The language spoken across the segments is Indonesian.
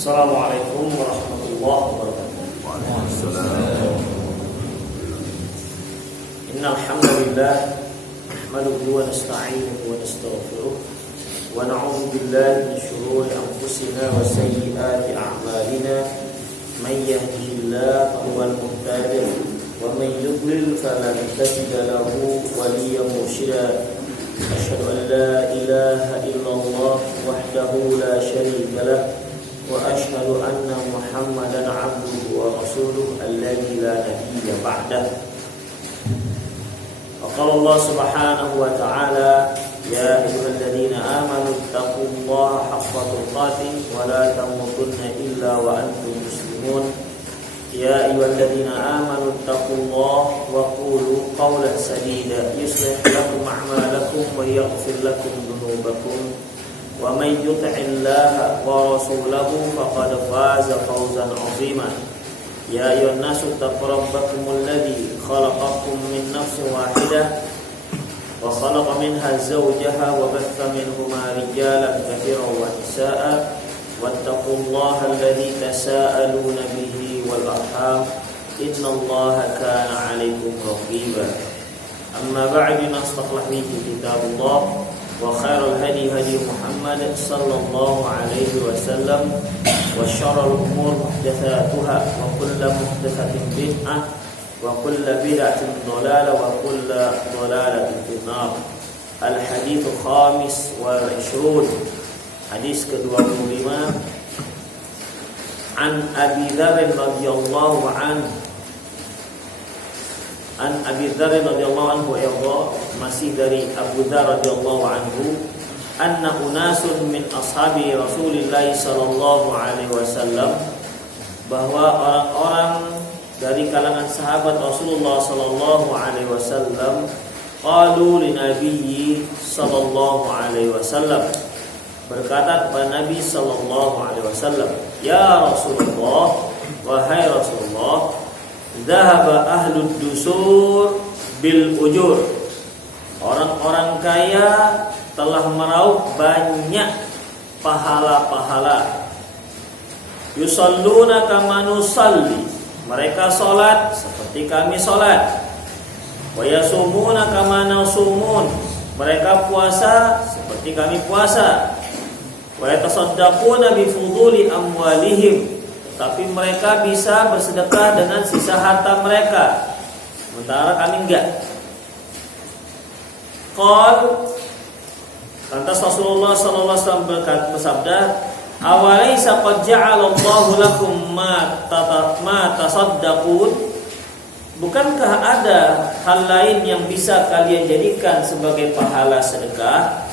Assalamualaikum warahmatullahi wabarakatuh. Innal hamdalillah nahmaduhu wa nasta'inuhu wa nastaghfiruh wa na'udzu billahi min shururi anfusina wa sayyiati a'malina. Man yahdihillahu fahuwal muhtadi wa man yudlil falan tajida lahu waliyyan mursyida. Asyhadu an la ilaha illallah wahdahu la syarika lah wa asyhadu anna Muhammadan 'abduhu wa rasuluhu alladzi la nabiyya ba'dah. Qala Allah Subhanahu wa ta'ala, ya ayyuhalladzina amanu taqullaha haqqa tuqatih wa la tamutunna illa wa antum muslimun. Ya ayyuhalladzina amanu taqullaha wa qulu qawlan sadida yuslih lakum a'malakum wa yaghfir lakum dhunubakum. Wa may yuti'illaha wa rasulahu faqad faza fawzan 'azima. Ya ayyuhan nasu taqu rabbakumul ladzi khalaqakum min nafsin wahidah wa khalaqa minha zawjaha wa batha minhuma rijalan katsiran wa nisaa'a wattaqullaha alladzi tasaaluna bihi wal arham innallaha kana 'alaykum raqiba. Amma ba'du, nastaqbil kitabullah wa khairul hadi hadi Muhammad sallallahu alaihi wasallam wa syarrul umur muhdatsatuha wa kullu muhdatsatin bid'ah wa kullu bid'atin dhalalah wa kullu dhalalatin finnar. Al hadits khamis wal 20, hadis ke-25, an Abi Dzar radhiyallahu anhu. An Abi Dzar radhiyallahu anhu, masih dari Abu Dzar radhiyallahu anhu, anna unasun min ashabi Rasulillah sallallahu alaihi wasallam, bahwa orang-orang dari kalangan sahabat Rasulullah sallallahu alaihi wasallam qalu li nabiyyi sallallahu alaihi wasallam, berkata kepada Nabi sallallahu alaihi wasallam, ya Rasulullah, wahai Rasulullah, dhahaba ahlud dusur bil ujur, orang-orang kaya telah meraup banyak pahala-pahala. Yusalluna kama nusalli, mereka salat seperti kami salat. Wa yasumuna kama nasumun, mereka puasa seperti kami puasa. Wa yatasaddaquna bi fuduli amwalihim, tapi mereka bisa bersedekah dengan sisa harta mereka, sementara kami enggak. Lantas Rasulullah sallallahu alaihi wasallam bersabda, awalaysa qad ja'ala Allahu lakum ma tasaddaqun, bukankah ada hal lain yang bisa kalian jadikan sebagai pahala sedekah?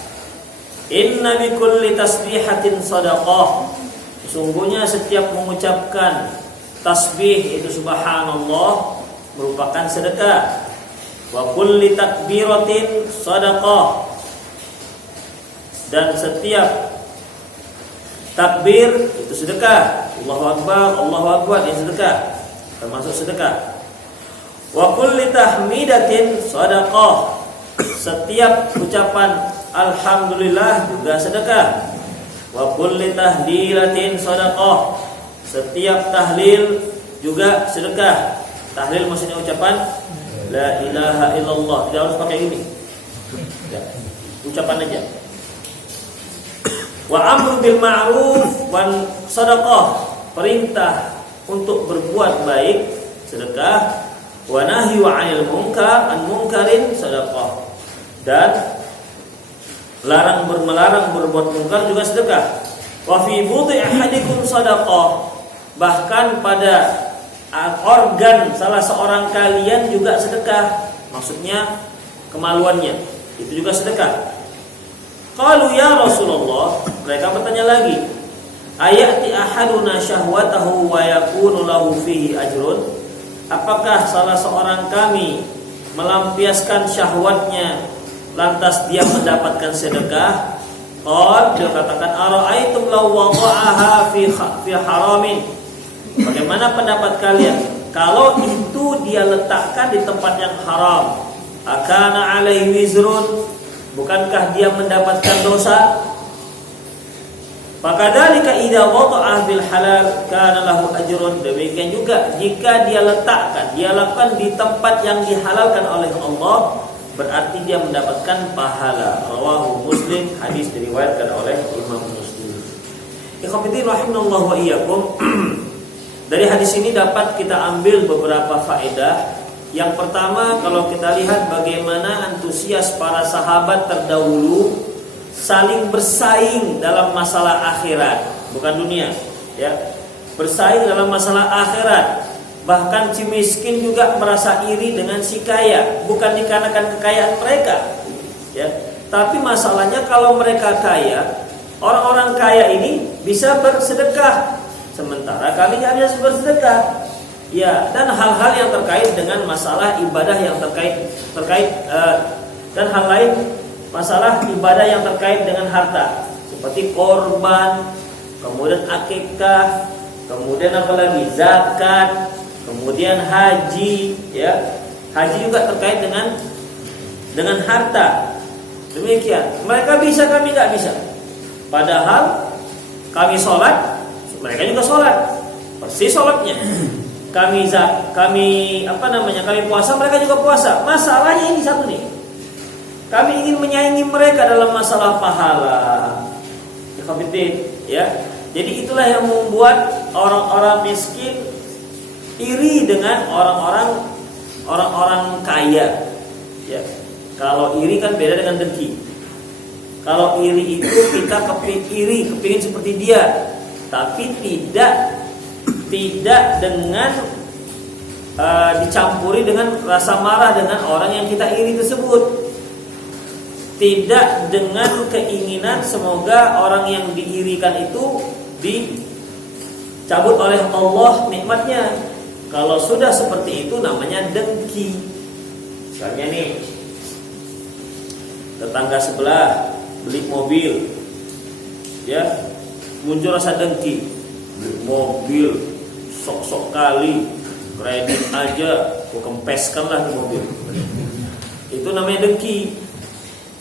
Inna bi kulli tasbihatin sadaqah, sesungguhnya setiap mengucapkan tasbih itu subhanallah merupakan sedekah. Wa kulli takbiratin sadaqah, dan setiap takbir itu sedekah. Allahu akbar itu sedekah, termasuk sedekah. Wa kulli tahmidatin sadaqah, setiap ucapan alhamdulillah juga sedekah. Wa kulli tahlilatin sadaqah, setiap tahlil juga sedekah. Tahlil maksudnya ucapan la ilaha illallah, tidak harus pakai ini ya, ucapan aja. Wa amru bil ma'ruf wan sadaqah, perintah untuk berbuat baik sedekah. Wa nahyu 'anil munkar an munkarin sadaqah, dan melarang berbuat munkar juga sedekah. Wa fi budhi ahadikum sadaqah, bahkan pada organ salah seorang kalian juga sedekah, maksudnya kemaluannya itu juga sedekah. Qalu ya Rasulullah, mereka bertanya lagi, ayati ahaduna syahwatahu wa yakunu lahu fihi ajrun, apakah salah seorang kami melampiaskan syahwatnya lantas dia mendapatkan sedekah? Dia katakan, ara'aitum law wada'aha fi haramin, bagaimana pendapat kalian kalau itu dia letakkan di tempat yang haram? Akana alaihi wizrun, bukankah dia mendapatkan dosa? Fakadzalika idza wada'a fil halal kana lahu ajrun. Demikian juga jika dia letakkan, dia lakukan di tempat yang dihalalkan oleh Allah, berarti dia mendapatkan pahala. Rawahu Muslim, hadis diriwayatkan oleh Imam Muslim. Ikhwati rahimallahu wa iyyakum. Dari hadis ini dapat kita ambil beberapa faedah. Yang pertama, kalau kita lihat bagaimana antusias para sahabat terdahulu saling bersaing dalam masalah akhirat, bukan dunia, ya. Bersaing dalam masalah akhirat. Bahkan si miskin juga merasa iri dengan si kaya, bukan dikarenakan kekayaan mereka, ya. Tapi masalahnya kalau mereka kaya, orang-orang kaya ini bisa bersedekah, sementara kami hanya bersedekah. Ya, dan hal-hal yang terkait dengan masalah ibadah yang terkait dan hal lain, masalah ibadah yang terkait dengan harta, seperti korban, kemudian akikah, kemudian apalagi zakat, kemudian haji, ya. Haji juga terkait dengan harta. Demikian. Mereka bisa, kami nggak bisa. Padahal kami sholat, mereka juga sholat, persis sholatnya. Kami puasa, mereka juga puasa. Masalahnya ini satu nih. Kami ingin menyaingi mereka dalam masalah pahala. Ya. Jadi itulah yang membuat orang-orang miskin iri dengan orang-orang kaya. Ya. Kalau iri kan beda dengan dengki. Kalau iri itu kita kepingin seperti dia, tapi tidak dengan dicampuri dengan rasa marah dengan orang yang kita iri tersebut. Tidak dengan keinginan semoga orang yang diirikan itu dicabut oleh Allah nikmatnya. Kalau sudah seperti itu namanya dengki. Misalnya nih, tetangga sebelah beli mobil, ya, muncul rasa dengki. Beli mobil sok-sok kali, kredit aja, aku kempeskan lah di mobil. Itu namanya dengki.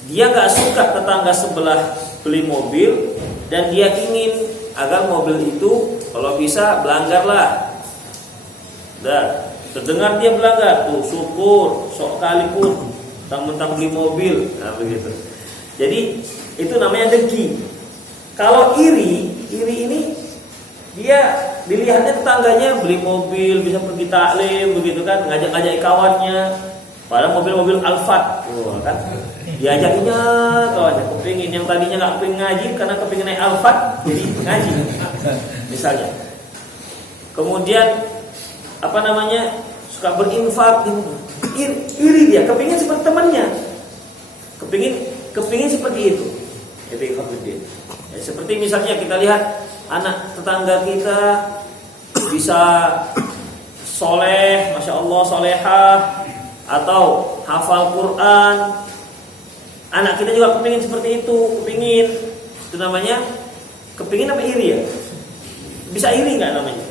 Dia gak suka tetangga sebelah beli mobil, dan dia ingin agar mobil itu kalau bisa belanggar lah. Dan terdengar dia belanggar, tuh syukur, sok kali pun mentang-mentang beli mobil, nah begitu. Jadi itu namanya dengki. Kalau iri ini dia dilihatnya tetangganya beli mobil, bisa pergi taklim begitu kan, ngajak kawannya, padahal mobil-mobil Alphard, kan? Diajakinya kawannya, kepingin yang tadinya nggak kepingin ngaji karena kepingin naik Alphard jadi ngaji, misalnya. Kemudian suka berinfak, iri dia, kepingin seperti temannya, kepingin seperti itu. Itu khabidin. Ya, seperti misalnya kita lihat anak tetangga kita bisa soleh, masya Allah, solehah, atau hafal Quran. Anak kita juga kepingin seperti itu, kepingin. Itu namanya kepingin apa iri ya? Bisa iri nggak namanya?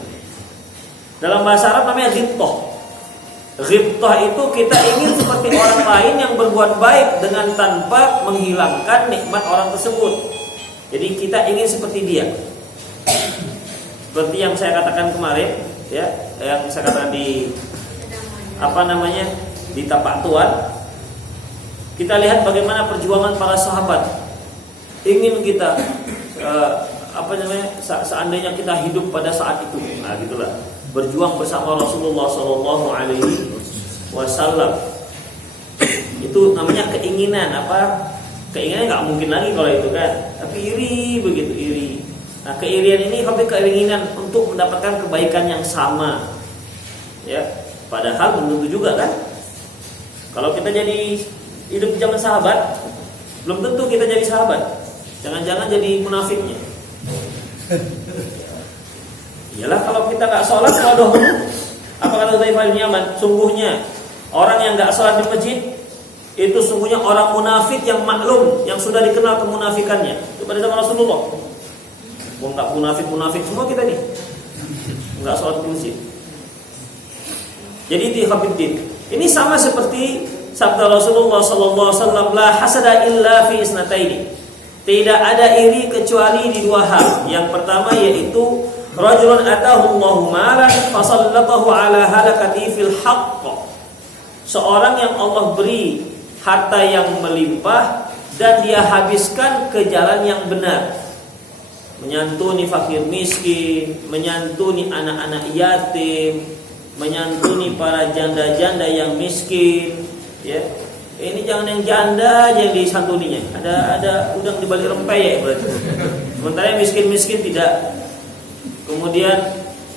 Dalam bahasa Arab namanya ghibthah. Ghibthah itu kita ingin seperti orang lain yang berbuat baik dengan tanpa menghilangkan nikmat orang tersebut. Jadi kita ingin seperti dia. Seperti yang saya katakan kemarin, ya, yang saya katakan di di Tapak Tuan. Kita lihat bagaimana perjuangan para sahabat. Ingin kita seandainya kita hidup pada saat itu. Nah, gitulah. Berjuang bersama Rasulullah sallallahu alaihi wasallam. Itu namanya keinginan. Keinginan nggak mungkin lagi kalau itu kan. Tapi iri, begitu iri. Nah, keirian ini hampir keinginan untuk mendapatkan kebaikan yang sama. Ya, padahal belum tentu juga kan. Kalau kita jadi hidup di zaman sahabat, belum tentu kita jadi sahabat. Jangan-jangan jadi munafiknya. Iyalah kalau kita nggak sholat waduh, apa kata Hudzaifah bin Yaman? Sungguhnya orang yang nggak sholat di masjid itu sungguhnya orang munafik yang maklum, yang sudah dikenal kemunafikannya. Itu pada zaman Rasulullah. Mau nggak munafik semua kita nih, nggak sholat di masjid. Jadi itu khabidin. Ini sama seperti sabda Rasulullah sallallahu alaihi wasallam, la hasada illa fi isnataini. Tidak ada iri kecuali di dua hal. Yang pertama yaitu rajulun atahu Allahu malan fasallatahu ala halakati fil haqq. Seorang yang Allah beri harta yang melimpah dan dia habiskan ke jalan yang benar. Menyantuni fakir miskin, menyantuni anak-anak yatim, menyantuni para janda-janda yang miskin, ya. Ini jangan yang janda aja yang disantuninya. Ada udang di balik rempeyek berarti. Sementara yang miskin-miskin tidak. Kemudian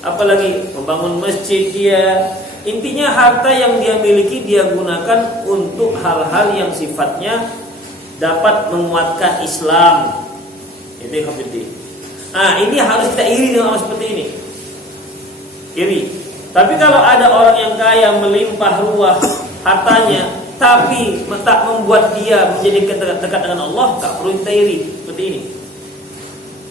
apalagi membangun masjid dia. Intinya harta yang dia miliki dia gunakan untuk hal-hal yang sifatnya dapat menguatkan Islam. Itu yang penting. Ini harus kita iri dengan orang seperti ini. Iri. Tapi kalau ada orang yang kaya melimpah ruah hartanya, tapi tak membuat dia menjadi dekat dengan Allah, tak perlu kita iri seperti ini.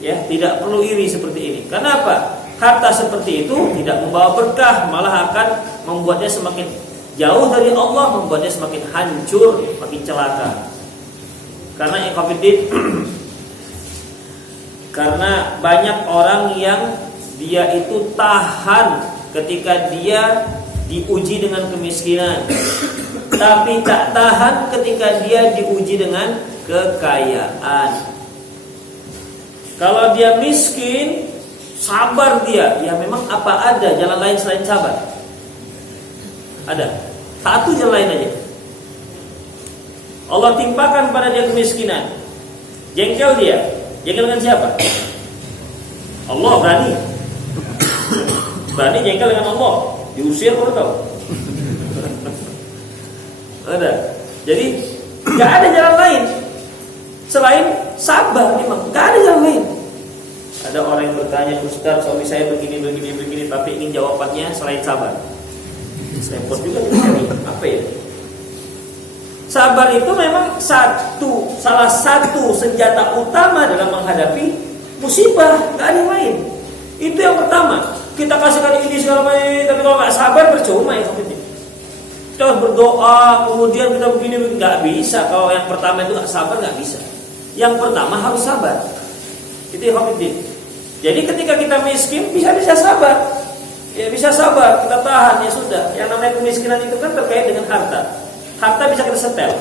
Ya, tidak perlu iri seperti ini. Kenapa? Harta seperti itu tidak membawa berkah, malah akan membuatnya semakin jauh dari Allah, membuatnya semakin hancur, makin celaka. Karena karena banyak orang yang dia itu tahan ketika dia diuji dengan kemiskinan, tapi tak tahan ketika dia diuji dengan kekayaan. Kalau dia miskin, sabar dia. Ya memang apa ada jalan lain selain sabar? Ada. Satu jalan lain aja. Allah timpakan pada dia kemiskinan. Jengkel dia. Jengkel dengan siapa? Allah berani. Berani jengkel dengan Allah. Diusir baru tahu. Ada. Jadi nggak ada jalan lain selain sabar. Memang nggak ada jalan lain. Ada orang yang bertanya, Ustaz, suami saya begini, tapi ingin jawabannya selain sabar. Repot juga ini. Apa ya? Sabar itu memang salah satu senjata utama dalam menghadapi musibah. Nggak ada yang lain. Itu yang pertama. Kita kasihkan ini segala macam, tapi kalau nggak sabar percuma ya. Kita harus berdoa, kemudian kita begini nggak bisa. Kalau yang pertama itu nggak sabar, nggak bisa. Yang pertama harus sabar. Itu yang penting. Jadi ketika kita miskin bisa sabar, ya bisa sabar, kita tahan ya sudah. Yang namanya kemiskinan itu kan terkait dengan harta. Harta bisa kita setel,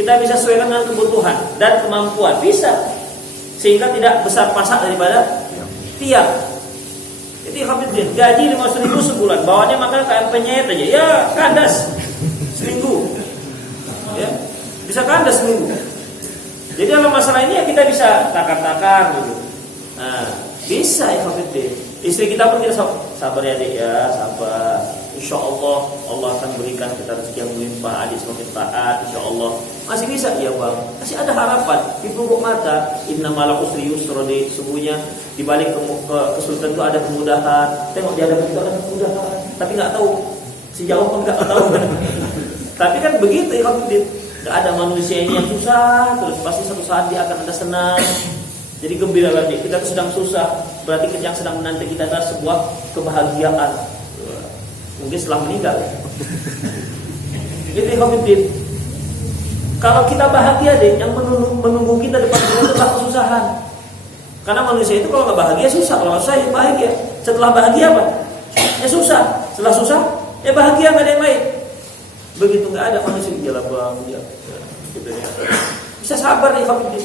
kita bisa sesuaikan dengan kebutuhan dan kemampuan, bisa, sehingga tidak besar pasak daripada tiang. Itu habis gaji 500.000 sebulan, bawahnya makan kayak penyet aja, ya kandas seminggu, ya bisa kandas seminggu. Jadi dalam masalah ini ya kita bisa takar-takar gitu. Nah, bisa ya habis. Istri kita pun kita sabar ya dek ya, sabar. Insya Allah Allah akan berikan kita rezeki yang melimpah, adik semakin taat. Insya Allah masih bisa ya bang, masih ada harapan di pelupuk mata. Innamal usri yusra, sesungguhnya di balik kesulitan itu ada kemudahan. Tengok dia ada kemudahan, tapi nggak tahu sejauh pun nggak tahu. Tapi kan begitu ya Habib. Nggak ada manusia ini yang susah terus, pasti suatu saat dia akan ada senang. Jadi gembira lagi. Kita sedang susah, berarti yang sedang menanti kita adalah sebuah kebahagiaan. Mungkin setelah meninggal. Jadi Habib, kalau kita bahagia deh, yang menunggu kita depan kita adalah kesusahan. Karena manusia itu kalau nggak bahagia susah, kalau susah ya bahagia. Setelah bahagia apa? Ya susah. Setelah susah ya bahagia, nggak ada yang lain. Begitu nggak ada manusia di jalan bang dia. Bisa sabar nih Habib.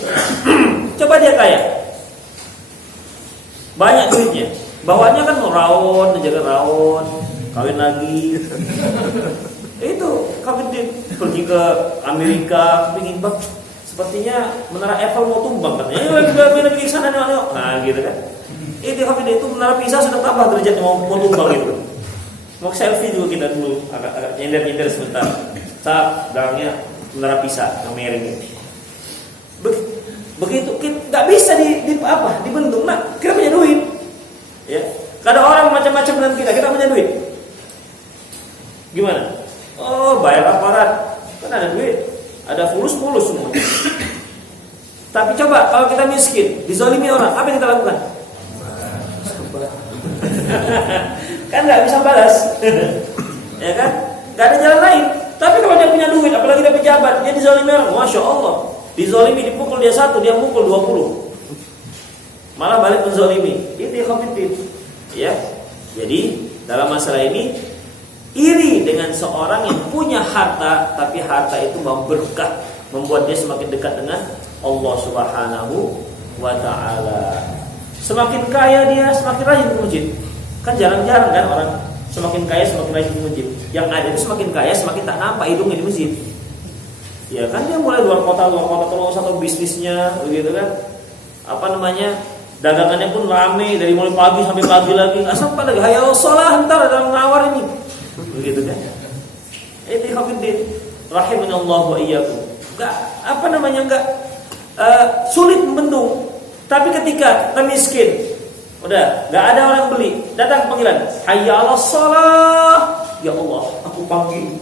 Coba dia kaya, banyak duitnya, bawahnya kan rawon, jaga rawon, kawin lagi. Itu Habib pergi ke Amerika, pingin bang, sepertinya menara Eiffel mau tumbang katanya. Lagi ke sana nengok, nah gitu kan. Itu Habib itu menara Pisa sudah tambah derajatnya mau tumbang gitu. Mau selfie juga kita dulu, agak nyender sebentar. Saat belakangnya menara Pisa, Amerika. Begitu nggak bisa dibendung. Nah, kita punya duit, ya. Kada orang macam-macam dengan kita punya duit. Gimana? Oh, bayar aparat, kan ada duit, ada fulus semua. Tapi coba kalau kita miskin, dizalimi orang, apa yang kita lakukan? Kan nggak bisa balas, ya kan? Nggak ada jalan lain. Tapi kalau dia punya duit, apalagi dia pejabat, dia dizalimi orang, masya Allah. Dizolimi, dipukul dia 1, dia mukul 20. Malah balik menzolimi. Itu ikhwatiddin. Ya. Jadi dalam masalah ini iri dengan seorang yang punya harta, tapi harta itu berkah, membuat dia semakin dekat dengan Allah Subhanahu wa taala. Semakin kaya dia, semakin rajin ke masjid. Kan jarang-jarang kan orang semakin kaya semakin rajin ke masjid. Yang ada itu semakin kaya semakin tak nampak hidungnya di masjid. Ya kan dia mulai luar kota terus atau bisnisnya begitu kan. Dagangannya pun rame dari mulai pagi sampai pagi lagi. Enggak sempat lagi hayal shalah entar dalam nawar ini. Begitu kan. Itu hafidin rahimanallahu wa iyyakum. Enggak sulit membendung. Tapi ketika kita miskin, udah enggak ada orang beli, datang panggilan, hayya 'alas shalah. Ya Allah, aku panggil.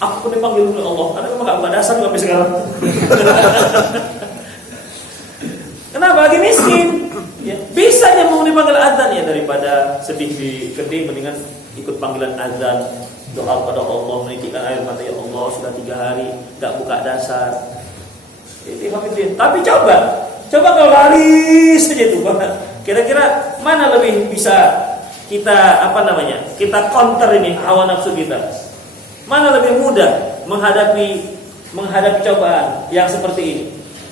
Aku dipanggil oleh Allah. Karena memang enggak dasar sampai sekarang. Kenapa lagi miskin? Ya, bisa dia mau dipanggil azan ya, daripada sedih di kedai mendingan ikut panggilan azan, doa pada Allah, menitikan air mata, ya Allah sudah 3 hari enggak buka dasar. Itu hafidin. Tapi coba kalau laris saja itu, kira-kira mana lebih bisa kita kita counter ini hawa nafsu kita? Mana lebih mudah menghadapi cobaan yang seperti ini?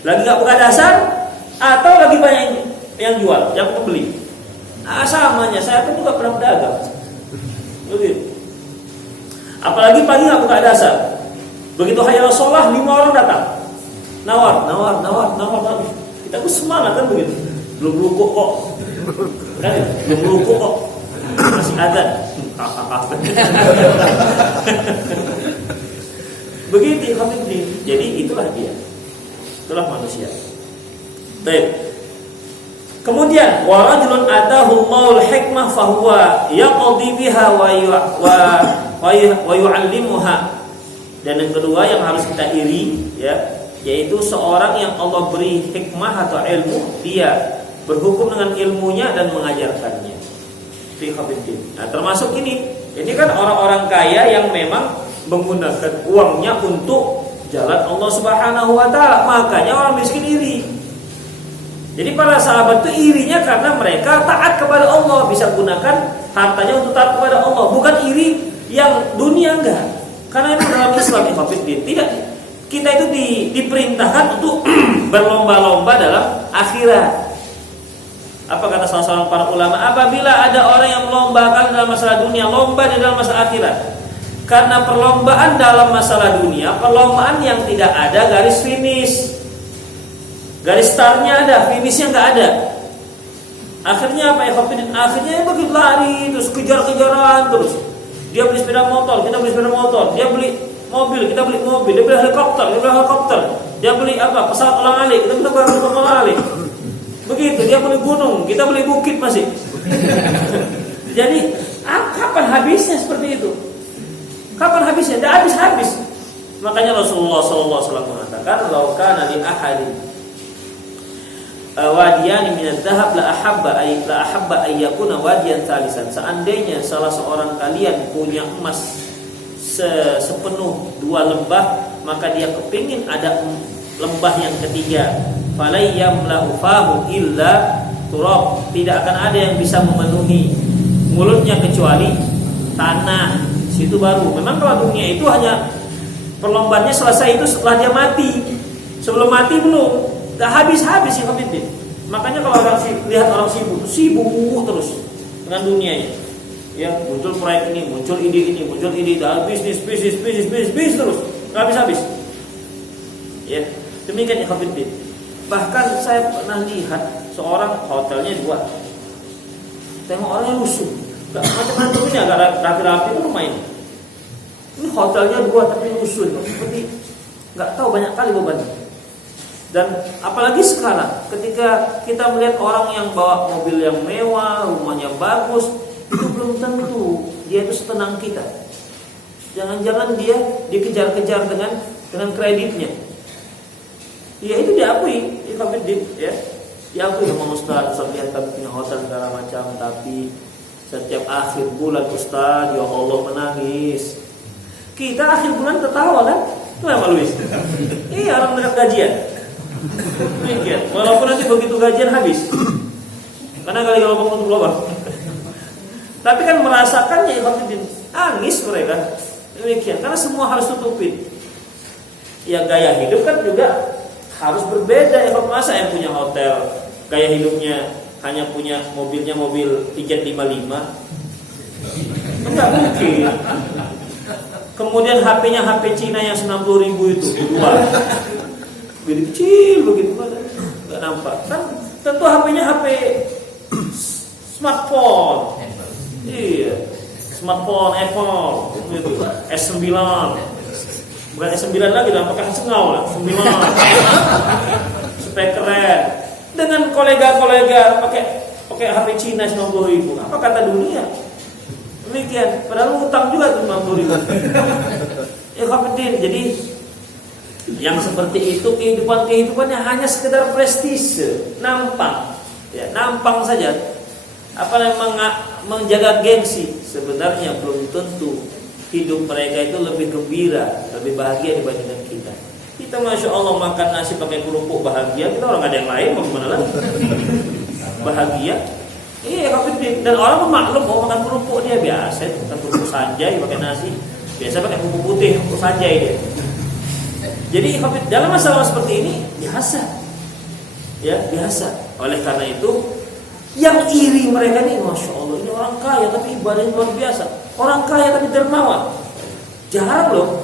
Lagi enggak buka dasar atau lagi banyak yang jual, yang pembeli? Samanya, saya kan juga pernah berdagang. Begitu. Apalagi pagi enggak buka dasar. Begitu hayal shalah 5 orang datang. Nawar. Kita pun semangat kan begitu. Belum rukuk kok. Kan? Belum rukuk kok. Masih azan. Begitu hafidin. Jadi itulah dia. Itulah manusia. Baik. Kemudian wa rajulun atahu Allahul hikmah fahuwa yaqdi biha wa yu'allimuha. Dan yang kedua yang harus kita iri ya, yaitu seorang yang Allah beri hikmah atau ilmu, dia berhukum dengan ilmunya dan mengajarkannya. Nah, termasuk ini kan orang-orang kaya yang memang menggunakan uangnya untuk jalan Allah Subhanahu wa taala, makanya orang miskin iri. Jadi para sahabat itu irinya karena mereka taat kepada Allah, bisa gunakan hartanya untuk taat kepada Allah, bukan iri yang dunia, enggak. Karena itu dalam Islam tidak, kita itu diperintahkan untuk berlomba-lomba dalam akhirat. Apa kata salah seorang para ulama? Apabila ada orang yang melombakan dalam masalah dunia, lomba di dalam masalah akhirat. Karena perlombaan dalam masalah dunia, perlombaan yang tidak ada garis finish. Garis startnya ada, finishnya nggak ada. Akhirnya apa ya? Akhirnya begitu lari terus kejar-kejaran terus. Dia beli sepeda motor, kita beli sepeda motor. Dia beli mobil, kita beli mobil. Dia beli helikopter, kita beli helikopter. Dia beli pesawat ulang-alik, kita beli pesawat ulang-alik. Begitu, dia beli gunung, kita beli bukit masih. Jadi kapan habisnya seperti itu? Kapan habisnya? Tidak habis-habis. Makanya Rasulullah SAW mengatakan, "Lau kana li ahadin wadiyan min adh-dhahab la ahabba ay yakuna wadiyan thalisan." Seandainya salah seorang kalian punya emas sepenuh 2 lembah, maka dia kepingin ada lembah yang ketiga. Falayyam la'ufahu illa turab. Tidak akan ada yang bisa memenuhi mulutnya kecuali tanah. Situ baru. Memang kalau dunia itu hanya perlombaannya selesai itu setelah dia mati. Sebelum mati belum. Gak habis-habis ya Habibin. Makanya kalau lihat orang sibuk terus dengan dunianya. Ya, muncul proyek ini, muncul ide ini, muncul ide dalam bisnis terus. Gak habis-habis. Ya, demikian ya Habibin. Bahkan saya pernah lihat seorang hotelnya 2. Tengok orangnya rusuh. Gak macam-macam ini agak rapi-rapi itu lumayan. Ini hotelnya 2 tapi rusuh. Seperti gak tahu banyak kali bebannya. Dan apalagi sekarang ketika kita melihat orang yang bawa mobil yang mewah, rumahnya bagus, itu belum tentu dia itu setenang kita. Jangan-jangan dia dikejar-kejar dengan kreditnya. Ya itu diakui, ya. Diakui sama Ustaz lihat kami punya hotel segala macam, tapi setiap akhir bulan Ustaz, ya Allah menangis. Kita akhir bulan tertawa kan? Kenapa Luis? Iya, orang dekat gajian. Demikian. Walaupun nanti begitu gajian habis. Karena kali lubang tutup lubang. Tapi kan merasakannya ikhwatiddin, angis mereka. Demikian. Karena semua harus tutupin. Ya gaya hidup kan juga harus berbeda ya. Masa yang punya hotel gaya hidupnya hanya punya mobilnya mobil tiket 55? Enggak mungkin. Kemudian HP-nya HP Cina yang 90.000 itu dua. Gede kecil begitu kan. Enggak nampak. Kan tentu HP-nya HP smartphone. Iya. Smartphone Apple gitu. S9. Bukan S9 lagi dah, pakai sengau lah, 9. Supaya keren. Dengan kolega-kolega pakai HP Cina 90.000. Apa kata dunia? Demikian. Padahal utang juga tuh 90.000. Ya ikhwatiddin, jadi yang seperti itu kehidupannya hanya sekedar prestise, nampang. Ya, nampang saja. Apa yang menjaga gengsi, sebenarnya belum tentu hidup mereka itu lebih gembira, lebih bahagia dibandingkan kita. Kita Masya Allah makan nasi pakai kerupuk bahagia, kita orang ada yang lain mau gimana lagi? Bahagia. Iya, dan orang pun maklum mau makan kerupuk dia biasa, makan kerupuk sanjay pakai nasi, biasa pakai kerupuk putih untuk sanjay dia. Jadi dalam masalah seperti ini biasa, ya biasa. Oleh karena itu, yang iri mereka ini, Masya Allah, ini orang kaya tapi ibadahnya luar biasa. Orang kaya tapi dermawan, jarang loh.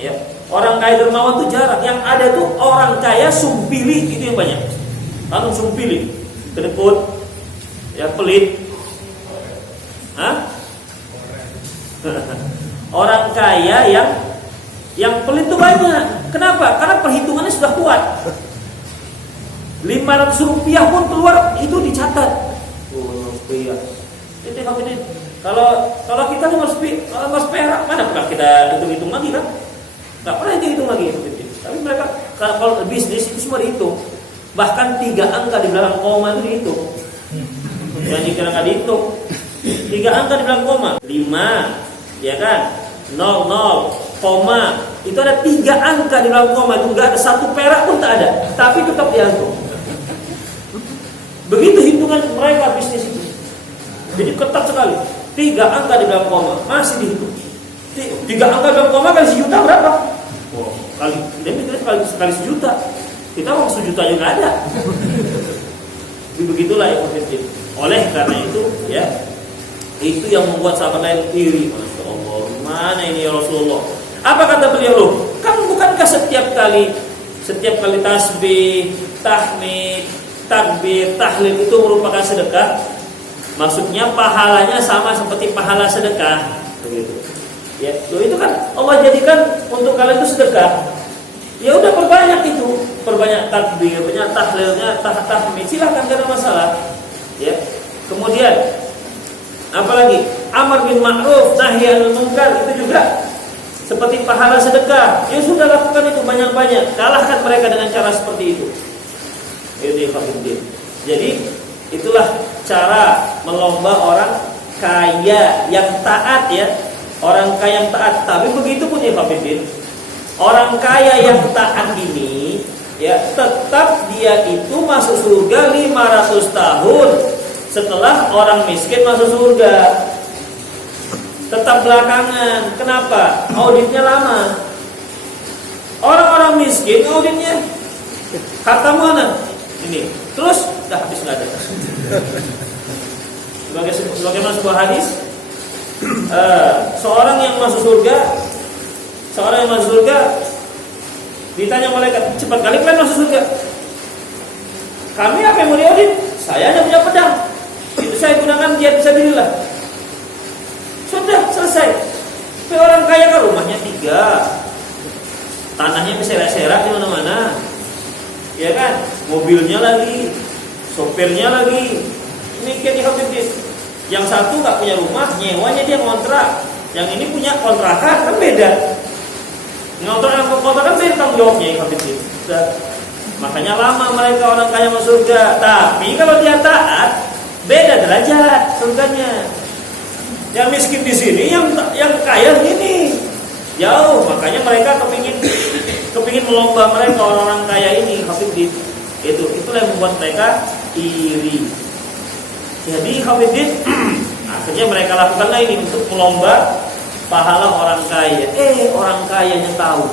Ya, orang kaya dermawan itu jarang. Yang ada tuh orang kaya sumpili, itu yang banyak. Langsung sumpili, kedekut, ya pelit. Hah? Orang kaya yang pelit itu banyak. Kenapa? Karena perhitungannya sudah kuat. 500 rupiah pun keluar itu dicatat. Oh, rupiah. Itu kalau kita 500 perak mana pernah kita hitung-hitung lagi kan? Enggak pernah hitung lagi. Tapi mereka kalau bisnis itu semua dihitung. Bahkan 3 angka di belakang koma itu dihitung. Yang dikira-kira dihitung. 3 angka di belakang koma. 5, ya kan? 00, koma. Itu ada 3 angka di belakang koma. Itu enggak ada 1 perak pun tak ada. Tapi tetap dihitung. Begitu hitungan mereka bisnis itu. Jadi ketat sekali. 3 angka di belakang koma masih dihitung. 3 angka di belakang koma kali sejuta berapa? Oh, kali sejuta. Kita mau sejuta juga ada. Begitulah ya positif. Oleh karena itu ya, itu yang membuat sahabat lain iri. Masya Allah, mana ini ya Rasulullah? Apa kata beliau loh? Kan bukankah setiap kali tasbih, tahmid, takbir, tahlil itu merupakan sedekah? Maksudnya pahalanya sama seperti pahala sedekah, begitu. Ya, itu kan Allah jadikan untuk kalian itu sedekah. Ya udah perbanyak itu, perbanyak takbir, banyak tahlilnya, tahmid, silakan tidak ada masalah. Ya. Kemudian apalagi amar bil ma'ruf, nahi anil munkar itu juga seperti pahala sedekah. Ya sudah lakukan itu banyak-banyak. Kalahkan mereka dengan cara seperti itu. Jadi itulah cara melomba orang kaya yang taat ya. Orang kaya yang taat. Tapi begitu pun ya Fabiddin, orang kaya yang taat ini ya tetap dia itu masuk surga 500 tahun setelah orang miskin masuk surga. Tetap belakangan. Kenapa? Auditnya lama. Orang-orang miskin auditnya kata mana? Ini. Terus dah habis enggak ada. Sebagaimana sebuah hadis, seorang yang masuk surga ditanya malaikat, cepat kali kalian masuk surga. Kami apa yang mau diaudit? Saya hanya punya pedang. Itu saya gunakan jihad fisabilillah. Sudah selesai. Tapi orang kaya kan rumahnya 3, tanahnya berserak-serak di mana-mana, ya kan? Mobilnya lagi, sopirnya lagi. Ini kayak di yang satu nggak punya rumah, nyewanya dia ngontrak. Yang ini punya kontrakan, kan beda. Ngontrak dan kontrakan beda tanggung jawabnya. Makanya lama mereka orang kaya masuk surga. Tapi kalau dia taat, beda derajat surganya. Yang miskin di sini, yang kaya gini jauh. Makanya mereka kepingin melomba mereka orang-orang kaya ini, Hafidin, itulah yang membuat mereka iri. Jadi Hafidin, akhirnya mereka lakukanlah ini untuk melomba pahala orang kaya. Orang kayanya tahu,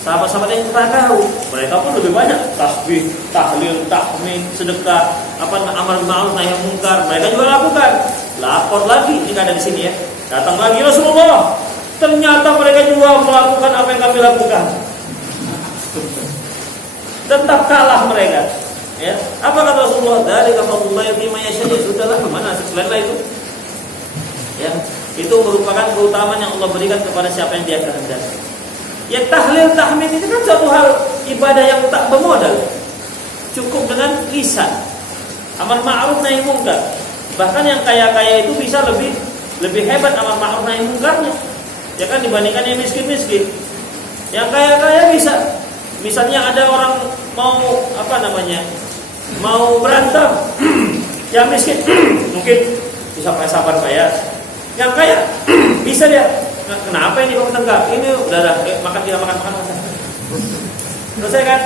sahabat-sahabat yang pernah tahu, mereka pun lebih banyak tasbih, tahlil, tahmid, sedekah, amar ma'ruf nahi munkar. Mereka juga lakukan. Lapor lagi, ini ada di sini ya. Datang lagi Rasulullah. Ternyata mereka juga melakukan apa yang kami lakukan. Tetap kalah mereka. Ya, apa kata Rasulullah? Dzalika fadlullahi yu'tihi man yasha'. Sudahlah, kemana selainlah itu? Ya, itu merupakan keutamaan yang Allah berikan kepada siapa yang Dia kehendaki. Ya, tahlil tahmid itu kan suatu hal ibadah yang tak bermodal. Cukup dengan lisan. Amar ma'ruf nahi munkar. Bahkan yang kaya-kaya itu bisa lebih hebat amar ma'ruf nahi munkarnya. Ya kan, dibandingkan yang miskin-miskin. Yang kaya-kaya bisa, misalnya ada orang mau mau berantem, yang miskin mungkin bisa pakai sabar saya. Yang kaya bisa dia, kenapa ini kok tengah? Ini udah makan makan. Terus saya kan,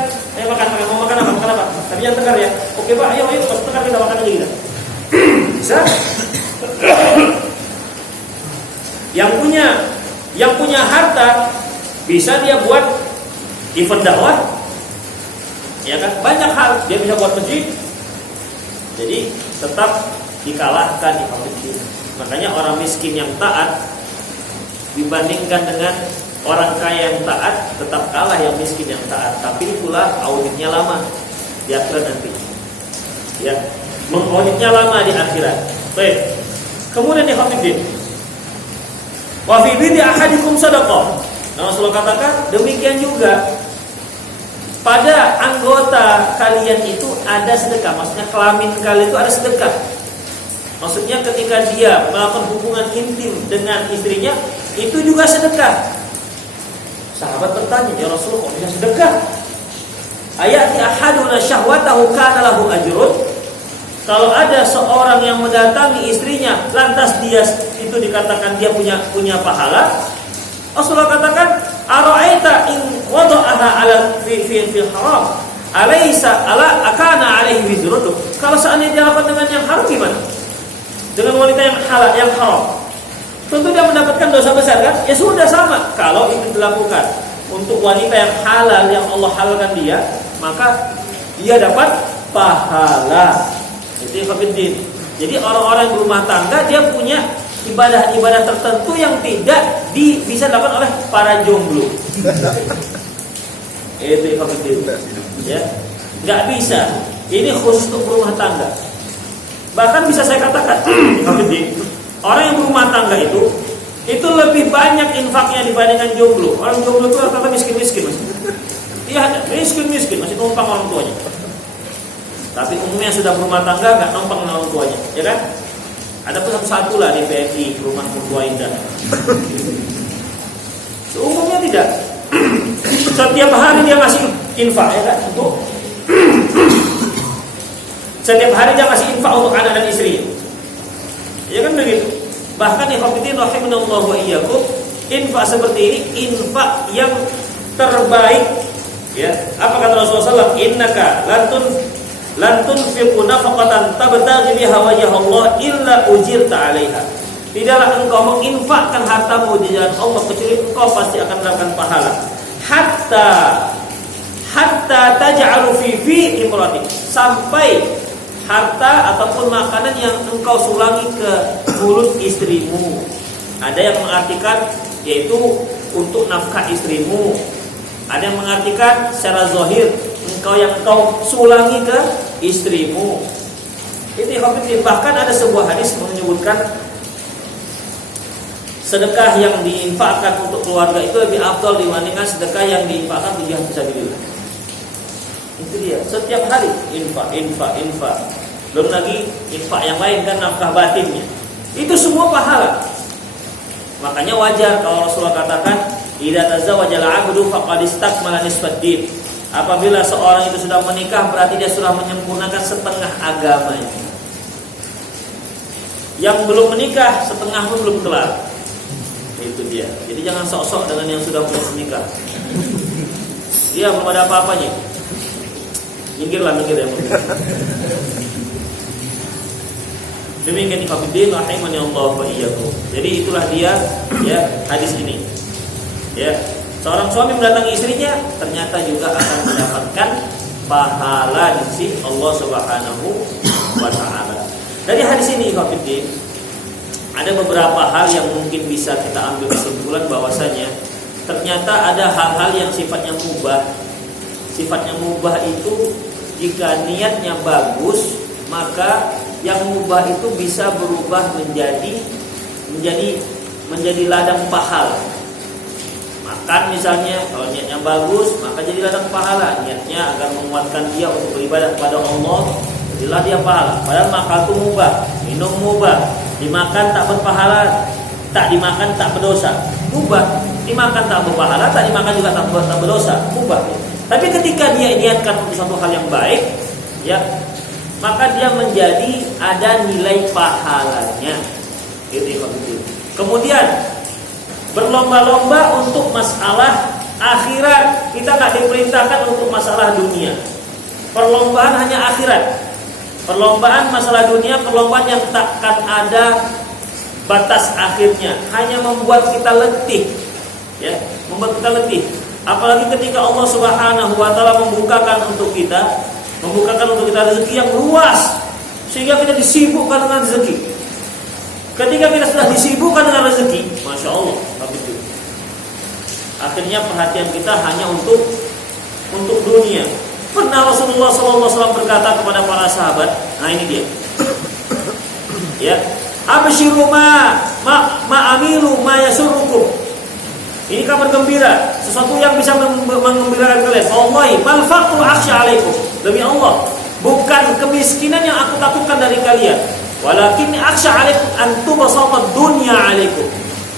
mau makan apa? Tapi yang tengah ya. Oke Pak, ayo pas tengah kita makan aja kita. Bisa? Yang punya harta bisa dia buat event dakwah. Ya kan? Banyak hal dia bisa buat masjid. Jadi tetap dikalahkan di masjid. Makanya orang miskin yang taat dibandingkan dengan orang kaya yang taat, tetap kalah yang miskin yang taat. Tapi itulah auditnya lama di akhirat nanti. Ya, mengauditnya lama di akhirat. Baik. Kemudian di Hafidin, wa fi bidi ahadikum sadaqah. Rasulullah katakan demikian juga pada anggota kalian itu ada sedekah. Maksudnya kelamin kalian itu ada sedekah. Maksudnya ketika dia melakukan hubungan intim dengan istrinya, itu juga sedekah. Sahabat bertanya, ya Rasulullah kok bisa sedekah? Ayati ahaduna syahwatahu kana lahu ajrun. Kalau ada seorang yang mendatangi istrinya, lantas dia itu dikatakan dia punya pahala. Rasulullah katakan, ara'aita in wada'aha ala fil haram, alaysa ala akana alaihi wizrun. Kalau seandainya dia lakukan dengan yang haram gimana? Dengan wanita yang halal, yang haram, tentu dia mendapatkan dosa besar kan? Ya sudah sama. Kalau itu dilakukan untuk wanita yang halal, yang Allah halalkan dia, maka dia dapat pahala. Itu Hafidin. Jadi orang-orang yang berumah tangga dia punya ibadah-ibadah tertentu yang tidak bisa dilakukan oleh para jomblo. Itu Hafidin. Ya, nggak bisa. Ini khusus untuk berumah tangga. Bahkan bisa saya katakan, orang yang berumah tangga itu lebih banyak infaknya dibandingkan jomblo. Orang jomblo itu rata-rata miskin-miskin, Mas. Iya, miskin-miskin, masih numpang orang tuanya. Tapi umumnya sudah berumah tangga nggak numpang dengan orang tuanya, ya kan? Ada pun satu lah di PMI, Rumah Mertua Indah. Umumnya tidak. Setiap hari dia masih infak, ya kan? Untuk setiap hari dia masih infak untuk anak dan istri. Ya kan begitu. Bahkan ikhwatiddin rahimanallahu wa iyyakum, infak seperti ini infak yang terbaik. Ya, apa kata Rasulullah SAW? Innaka lan tunfiqu nafaqatan tabtaghi biha wajha Allah illa ujirta 'alaiha. Tidaklah engkau menginfakkan hartamu di jalan Allah kecuali engkau pasti akan mendapatkan pahala. Hatta taj'alu fi imratik, sampai harta ataupun makanan yang engkau sulangi ke mulut istrimu. Ada yang mengartikan yaitu untuk nafkah istrimu. Ada yang mengartikan secara zahir engkau sulangi ke istrimu. Ini Hafidin. Bahkan ada sebuah hadis menyebutkan sedekah yang diinfakkan untuk keluarga itu lebih afdal dibandingkan sedekah yang diinfakkan di jihad fisabilillah. Itu dia, setiap hari infak. Belum lagi infak yang lain kan, nafkah batinnya. Itu semua pahala. Makanya wajar kalau Rasulullah katakan, idza tazawwajal 'abdu faqad istakmala nisfad din. Apabila seorang itu sudah menikah, berarti dia sudah menyempurnakan setengah agamanya. Yang belum menikah, setengah pun belum kelar. Itu dia. Jadi jangan sok-sok dengan yang sudah menikah. Dia belum ada apa-apanya. Minggir ya. Demikian ikhwatiddin rahimani Allah wa iyyakum. Jadi itulah dia ya hadis ini. Ya, seorang suami mendatangi istrinya ternyata juga akan mendapatkan pahala di sisi Allah Subhanahu wa taala. Dari hadis ini ikhwatiddin ada beberapa hal yang mungkin bisa kita ambil kesimpulan bahwasanya ternyata ada hal-hal yang sifatnya mubah. Sifatnya mubah itu jika niatnya bagus, maka yang mubah itu bisa berubah menjadi ladang pahala. Makan misalnya, kalau niatnya bagus, maka jadi ladang pahala. Niatnya agar menguatkan dia untuk beribadah kepada Allah, jadilah dia pahala. Padahal makan itu mubah, minum mubah, dimakan tak berpahala, tak dimakan tak berdosa. Mubah, dimakan tak berpahala, tak dimakan juga tak berdosa. Mubah. Tapi ketika dia niatkan untuk suatu hal yang baik, ya, maka dia menjadi ada nilai pahalanya. Gitu. Kemudian berlomba-lomba untuk masalah akhirat. Kita tak diperintahkan untuk masalah dunia. Perlombaan hanya akhirat. Perlombaan masalah dunia, perlombaan yang takkan ada batas akhirnya, hanya membuat kita letih. Ya, membuat kita letih. Apalagi ketika Allah Subhanahu wa taala membukakan untuk kita rezeki yang luas sehingga kita disibukkan dengan rezeki. Ketika kita sudah disibukkan dengan rezeki, masya Allah, akhirnya perhatian kita hanya untuk dunia. Pernah Rasulullah SAW berkata kepada para sahabat, nah ini dia, ya, abshiru ma'amilu ma yasurrukum. Ini kabar gembira, sesuatu yang bisa menggembirakan kalian. Wallahi mal faqru akhsha alaikum. Demi Allah, bukan kemiskinan yang aku takutkan dari kalian, walakin akhsha alaikum an tubasata dunya alaikum.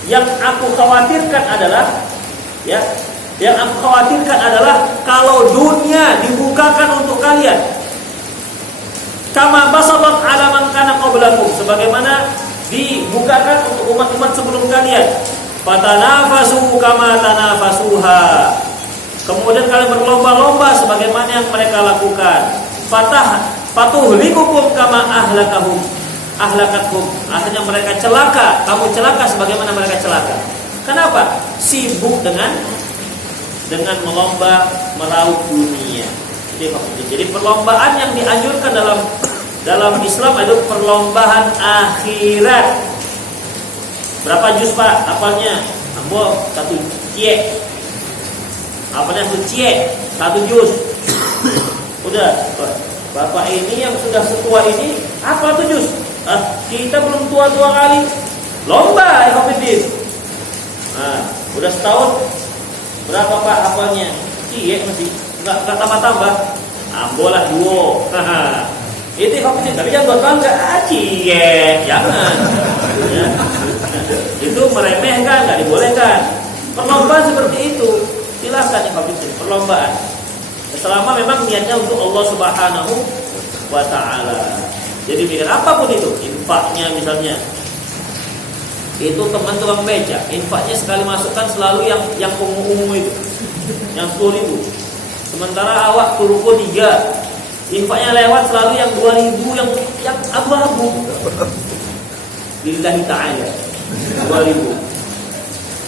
Yang aku khawatirkan adalah kalau dunia dibukakan untuk kalian. Kama basatat ala man kana qablakum, sebagaimana dibukakan untuk umat-umat sebelum kalian. Fatanafasu kama tanafasuha. Kemudian kalian berlomba-lomba sebagaimana yang mereka lakukan. Fatuhlikukum kama ahlakathum. Akhirnya mereka celaka, kamu celaka sebagaimana mereka celaka. Kenapa? Sibuk dengan melomba meraup dunia. Jadi perlombaan yang dianjurkan dalam Islam itu perlombaan akhirat. Berapa juz Pak? Hafalnya? Ambo 1 cie. Hafalnya 1 cie, 1 juz. Udah. Bapak ini yang sudah setua ini hafal 1 juz. Kita belum tua-tua kali. Lomba ya Hafidin. Udah setahun. Berapa Pak hafalnya? Cie masih. Enggak tambah-tambah. Ambo lah 2. Itu Hafidin, tapi jangan buat bangga. Cie, jangan. Ya. Itu meremehkan, nggak dibolehkan. Perlombaan seperti itu silahkan ya perlombaan. Selama memang niatnya untuk Allah Subhanahu wa taala. Jadi mikir apapun itu, infaknya misalnya. Itu teman tukang beca, infaknya sekali masukkan selalu yang umum itu. Yang 10.000. Sementara awak turuko 3. Infaknya lewat selalu yang 2.000 yang abu-abu. Lillahi ta'ala 2.000.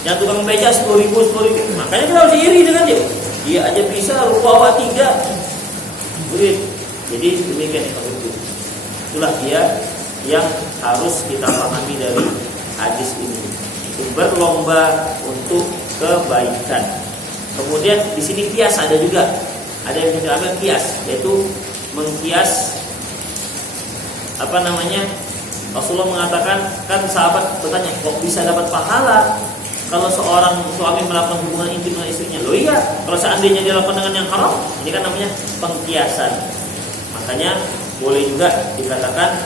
Yang tukang beca 10.000. Makanya kita harus iri dengan dia. Dia aja bisa rupa awak 3. Jadi demikian itu. Itulah dia yang harus kita pahami dari hadis ini. Itu berlomba untuk kebaikan. Kemudian di sini kias ada juga. Ada yang kita ambil kias, yaitu mengkias Rasulullah mengatakan, kan sahabat bertanya, kok bisa dapat pahala kalau seorang suami melakukan hubungan intim dengan istrinya? Loh iya, kalau seandainya dia lakukan dengan yang haram, ini kan namanya pengkiasan. Makanya boleh juga dikatakan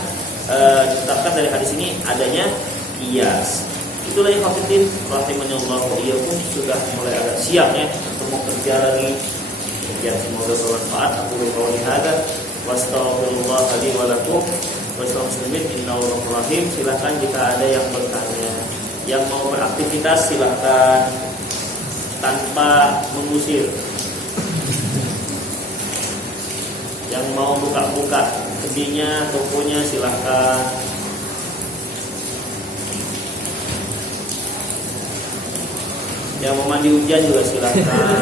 ditetapkan dari hadis ini adanya kias. Itulah yang hafidin rahimahullah wa iyyakum, sudah mulai agak siang ya untuk mau kerja lagi. Ya, semoga bermanfaat. Aku qauli hada wa astaghfirullah li wa lakum. Bismillahirrahmanirrahim. Silakan jika ada yang bertanya, yang mau beraktivitas silakan tanpa mengusir. Yang mau buka-buka kedainya, tokonya silahkan. Yang mau mandi hujan juga silahkan.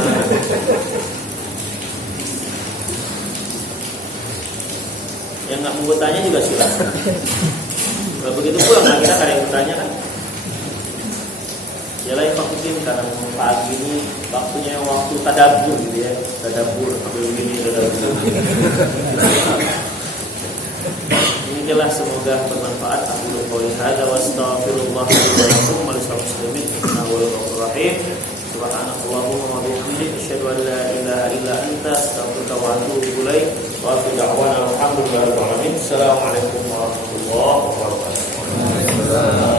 Yang nggak mau bertanya juga silahkan. Kalau begitu pulang, kita ada yang bertanya kan? Ya lah ikutin karena pagi ini waktunya waktu tadabbur gitu ya, tadabbur begini tadabbur. Inilah semoga bermanfaat. Aku qouli hadza wa astaghfirullah li wa lakum wa lisal muslimin innahu ghafurur rahim. Subhanakallahumma wa bihamdika asyhadu an la ilaha illa anta astaghfiruka wa atubu ilaik. Wa akhiru da'wana alhamdulillahi rabbil alamin. Assalamualaikum warahmatullahi wabarakatuh.